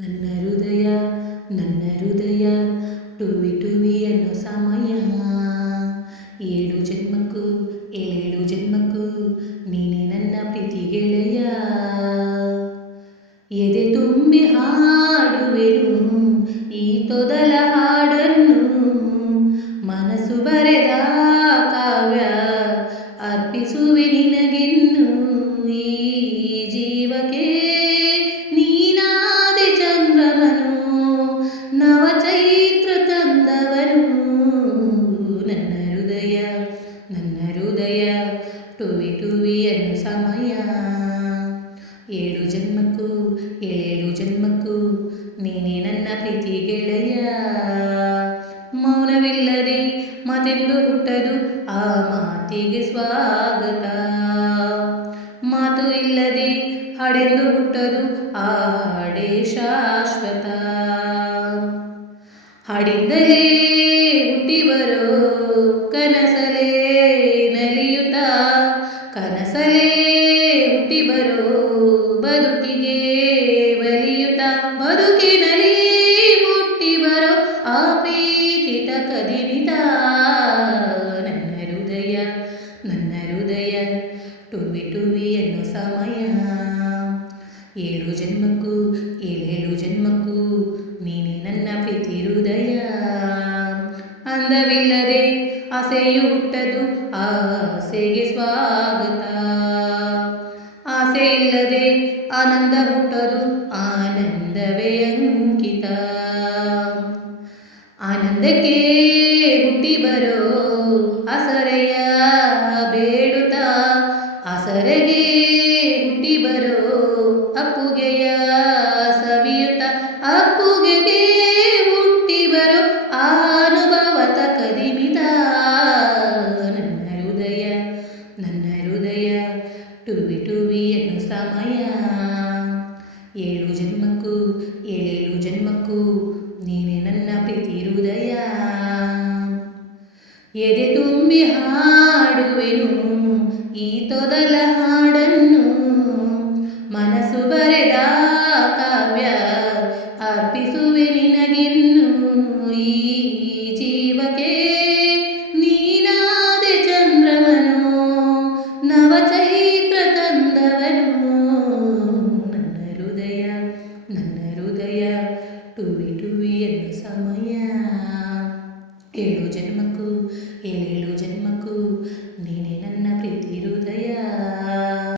ನನ್ನ ಹೃದಯ ನನ್ನ ಹೃದಯ, ಟುವಿ ಟುವಿ ಅನ್ನೋ ಸಮಯ. ಏಳು ಜನ್ಮಕ್ಕೂ ಏಳು ಜನ್ಮಕ್ಕೂ ನೀನೇ ನನ್ನ ಪ್ರೀತಿ ಗೆಳೆಯ. ಎದೆ ತುಂಬಿ ಹಾಡುವೆನು, ಈ ತೊದಲ ಹಾಡನ್ನು ಮನಸ್ಸು ಬರೆದ ಟುವಿ ಟುವಿ ಅನ್ನೋ ಸಮಯ. ಏಳು ಜನ್ಮಕ್ಕೂ, ಏಳೇಳು ಜನ್ಮಕ್ಕೂ, ನೀನೇ ನನ್ನ ಪ್ರೀತಿ ಗೆಳೆಯ. ಮೌನವಿಲ್ಲದೆ ಮಾತೆಂದು ಹುಟ್ಟದು ಆ ಮಾತಿಗೆ ಸ್ವಾಗತ. ಮಾತು ಇಲ್ಲದೆ ಹಾಡೆಂದು ಹುಟ್ಟದು ಆ ಹಾಡೇ ಶಾಶ್ವತ. ಹಾಡಿಂದಲೇ ಏಳು ಜನ್ಮಕ್ಕೂ, ಏಳೇಳು ಜನ್ಮಕ್ಕೂ, ನೀನೇ ನನ್ನ ಪ್ರೀತಿ ಹೃದಯ. ಅಂದವಿಲ್ಲದೆ ಆಸೆಯು ಹುಟ್ಟದು, ಆಸೆಗೆ ಸ್ವಾಗತ. ಆಸೆ ಇಲ್ಲದೆ ಆನಂದ ಹುಟ್ಟದು, ಆನಂದವೇ ಅಂಕಿತ. ಆನಂದಕ್ಕೆ ಹುಟ್ಟಿ ಬರೋ ಆಸರೆಯ ಬೇಡುತ್ತ, ಆಸರೆಗೆ ಅಪ್ಪುಗೆಗೆ ಹುಟ್ಟಿ ಬರೋ ಅನುಭವತ ಕದಿಮಿತ ನನ್ನ ಹೃದಯ ನನ್ನ ಹೃದಯ ಟುವಿ ಟುವಿ ಅನ್ನೋ ಸಮಯ ಏಳು ಜನ್ಮಕ್ಕೂ ಏಳೇಳು ಜನ್ಮಕ್ಕೂ ನೀನೇ ನನ್ನ ಪ್ರೀತಿ ಹೃದಯ ಎದೆ ತುಂಬಿ ಹಾಡುವೆನು ಈ ತೊದಲ ಬಂದವನು ನನ್ನ ಹೃದಯ ನನ್ನ ಹೃದಯ ಟುವಿ